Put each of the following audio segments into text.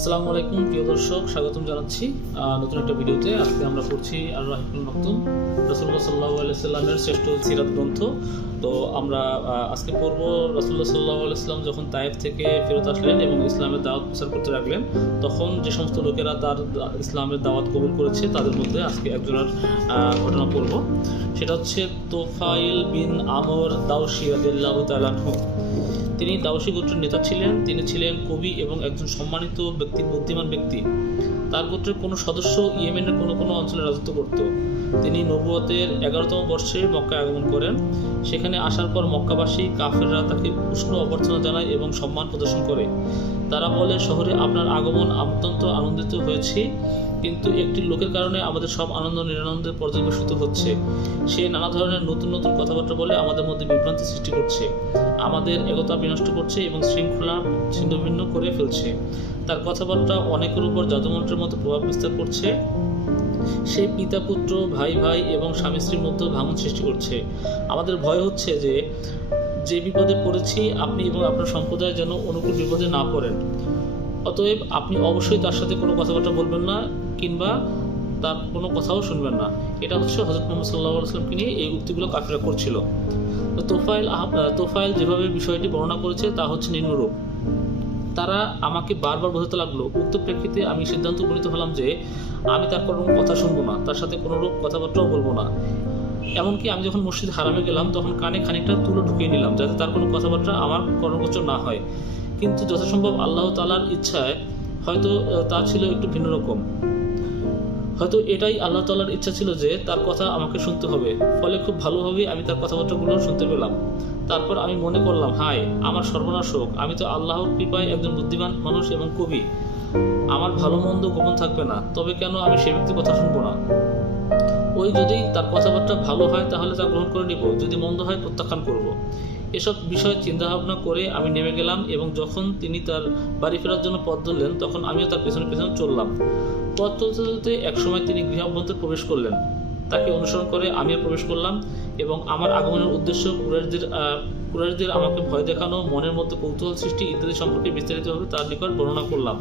আসসালামু আলাইকুম, প্রিয় দর্শক, স্বাগতম জানাচ্ছি নতুন একটা ভিডিওতে। আজকে আমরা পড়ছি আর রাহিকুল মকতুম রসুল্লাহ সাল্লাহ আলাইসাল্লামের শ্রেষ্ঠ সিরাত গ্রন্থ। তো আমরা আজকে পড়ব রসুল্লাহ সাল্লাহ আলাইসাল্লাম যখন তায়েফ থেকে ফেরত আসলেন এবং ইসলামের দাওয়াত প্রচার করতে লাগলেন, তখন যে সমস্ত লোকেরা তার ইসলামের দাওয়াত কবুল করেছে, তাদের মধ্যে আজকে একজনের ঘটনা পড়ব। সেটা হচ্ছে তোফাইল বিন আমর দাউশিয়াদিল্লাহ তালাহু তিনি দাওসী গোত্রের নেতা ছিলেন। তিনি ছিলেন কবি এবং একজন সম্মানিত ব্যক্তি, বুদ্ধিমান ব্যক্তি। তার গোত্রের কোনো সদস্য ইয়েমেনের কোনো কোনো অঞ্চলে রাজত্ব করত। তিনি নবুয়তের এগারোতম বর্ষে মক্কায় আগমন করেন। সেখানে আসার পর মক্কাবাসী কাফেররা তাকে উষ্ণ অভ্যর্থনা জানায় এবং সম্মান প্রদর্শন করে। তারা বলে, শহরে আপনার আগমন অত্যন্ত আনন্দিত হয়েছি, কিন্তু একটি লোকের কারণে আমাদের সব আনন্দ নিরানন্দে পর্যবেসিত হচ্ছে। সে নানা ধরনের নতুন নতুন কথাবার্তা বলে আমাদের মধ্যে বিভ্রান্তি সৃষ্টি করছে। আমাদের একতা বিনষ্ট করছে এবং শৃঙ্খলা ছিন্নভিন্ন করে ফেলছে। তার কথাবার্তা অনেকের উপর জাদুমন্ত্রের মতো প্রভাব বিস্তার করছে। সে পিতা, পুত্র, ভাই ভাই এবং স্বামী, স্ত্রীর মধ্যে ভাঙন সৃষ্টি করছে। আমাদের ভয় হচ্ছে যে যে বিপদে পড়েছি আপনি এবং আপনার সম্প্রদায় যেন অনুকূল বিপদে না পড়েন। অতএব আপনি অবশ্যই তার সাথে কোনো কথাবার্তা বলবেন না কিংবা তার কোনো কথাও শুনবেন না। এটা হচ্ছে হজরত মোহাম্মদ সাল্লাহ আসলামকে নিয়ে এই উক্তিগুলো কাফেরা করছিল। তোফাইল তোফাইল যেভাবে বিষয়টি বর্ণনা করেছে তা হচ্ছে নিম্নরূপ। তারা আমাকে বারবার বোঝাতে লাগল। উক্ত প্রেক্ষিতে আমি সিদ্ধান্ত উপনীত হলাম যে আমি তার কোনো কথা শুনব না। তার সাথে কোনো রূপ কথাবার্তাও বলব না। এমনকি আমি যখন মসজিদ হারামে গেলাম, তখন কানে খানিকটা তুলো ঢুকিয়ে নিলাম, যাতে তার কোনো কথাবার্তা আমার কর্মগোচর না হয়। কিন্তু যথাসম্ভব আল্লাহ তালার ইচ্ছায় হয়তো তা ছিল একটু ভিন্ন রকম। হয়তো এটাই আল্লাহ তালার ইচ্ছা ছিল যে তার কথা আমাকে শুনতে হবে। ফলে খুব ভালোভাবেই আমি তার কথাবার্তাগুলো শুনতে পেলাম। তারপর আমি মনে করলাম, হায়, আমার সর্বনাশ হোক। আমি তো আল্লাহর কৃপায় একজন বুদ্ধিমান মানুষ এবং কবি। আমার ভালো মন্দ গোপন থাকবে না। তবে কেন আমি সে ব্যক্তির কথা শুনব না? ওই যদি তার কথাবার্তা ভালো হয়, তাহলে তা গ্রহণ করে নিব। যদি মন্দ হয়, প্রত্যাখ্যান করব। এসব বিষয়ে চিন্তাভাবনা করে আমি নেমে গেলাম এবং যখন তিনি তার বাড়ি ফেরার জন্য পথ ধরলেন, তখন আমিও তার পেছনে পেছনে চললাম। পথ চলতে চলতে একসময় তিনি গৃহাভ্যন্তর প্রবেশ করলেন। তাকে অনুসরণ করে আমিও প্রবেশ করলাম এবং আমার আগমনের উদ্দেশ্য কুরাইশদের কুরাইশদের আমাকে ভয় দেখানো, মনের মধ্যে কৌতূহল সৃষ্টি ইত্যাদি সম্পর্কে বিস্তারিতভাবে তার নিকট বর্ণনা করলাম।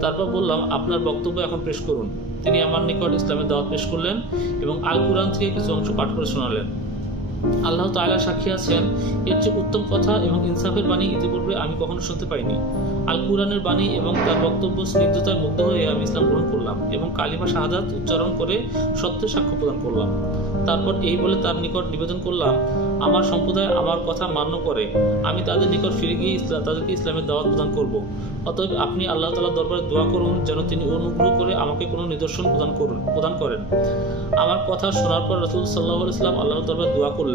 তারপর বললাম, আপনার বক্তব্য এখন পেশ করুন। তিনি আমার নিকট ইসলামের দাওয়াত পেশ করলেন এবং আল কুরআন থেকে কিছু অংশ পাঠ করে শোনালেন। আল্লাহ তাআলা সাক্ষী আছেন, এর চেয়ে উত্তম কথা এবং ইনসাফের বাণী ইতিপূর্বে আমি কখনো শুনতে পাইনি। আল কুরআনের বাণী এবং তার বক্তব্য স্নিগ্ধতায় মুগ্ধ হয়ে আমি ইসলাম গ্রহণ করলাম এবং কালিমা শাহাদাত উচ্চারণ করে সত্যের সাক্ষ্য প্রদান করলাম। তারপর এই বলে তার নিকট নিবেদন করলাম, আমার সম্প্রদায় আমার কথা মান্য করে, আমি তাদের নিকট ফিরে গিয়ে ইসলাম তাদেরকে ইসলামের দাওয়াত প্রদান করব। অতএব আপনি আল্লাহ তাআলার দরবারে দোয়া করুন যেন তিনি অনুগ্রহ করে আমাকে কোনো নিদর্শন প্রদান করুন, প্রদান করেন। আমার কথা শোনার পর রসুল সাল্লাহ ইসলাম আল্লাহর দরবারে দোয়া করলেন।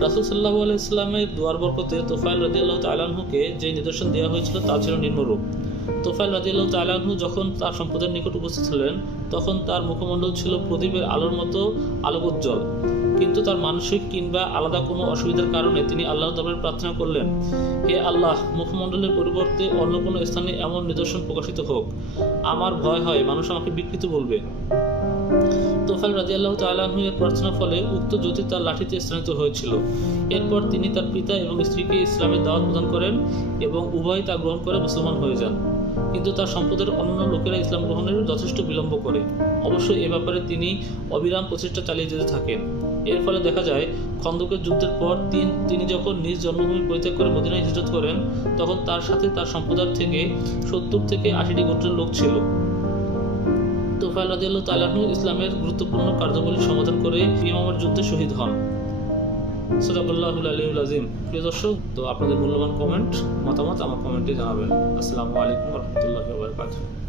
রাসুল সাল্লাহ আলাইস্লামের দুয়ার বরকতে তোফাইল রাজিয়াল্লাহ তালাহুকে যে নিদর্শন দেওয়া হয়েছিল তা ছিল নিম্নরূপ তোফাইল রাজিয়াল্লাহ তালাহু যখন তার সম্প্রদায়ের নিকট উপস্থিত হলেন তখন তার মুখমণ্ডল ছিল প্রদীপের আলোর মতো আলোকোজ্জ্বল। কিন্তু তার মানসিক কিংবা আলাদা কোনো অসুবিধার কারণে তিনি আল্লাহ দরবারে প্রার্থনা করলেন, হে আল্লাহ, মুখমণ্ডলের পরিবর্তে অন্য কোনো স্থানে এমন নিদর্শন প্রকাশিত হোক। আমার ভয় হয়, মানুষ আমাকে বিকৃত বলবে। তোফাল রাজিয়াল্লাহ তালাহু এর প্রার্থনার ফলে উক্ত জ্যোতি তার লাঠিতে স্থানিত হয়েছিল। এরপর তিনি তার পিতা এবং স্ত্রীকে ইসলামের দাওয়াত প্রদান করেন এবং উভয় তা গ্রহণ করে মুসলমান হয়ে যান। কিন্তু তার সম্প্রদায়ের অন্যান্য লোকেরা ইসলাম গ্রহণের যথেষ্ট বিলম্ব করে। অবশ্য এ ব্যাপারে তিনি অবিরাম প্রচেষ্টা চালিয়ে যেতে থাকেন। এর ফলে দেখা যায়, খন্দকের যুদ্ধের পর তিন, তিনি যখন নিজ জন্মভূমি পরিত্যাগ করে মদিনায় হিজরত করেন, তখন তার সাথে তার সম্প্রদায় থেকে সত্তর থেকে আশিটি গোত্রের লোক ছিল। তোফাইল রাদিয়াল্লাহু তাআলাহু ইসলামের গুরুত্বপূর্ণ কার্যাবলী সমাধান করে ইমামের যুদ্ধে শহীদ হন। সদাকুল্লাহুল আলিউল আজিম প্রিয় দর্শক, তো আপনাদের মূল্যবান কমেন্ট মতামত আমার কমেন্টে জানাবেন। আসসালামু আলাইকুম রহমতুল্লাহ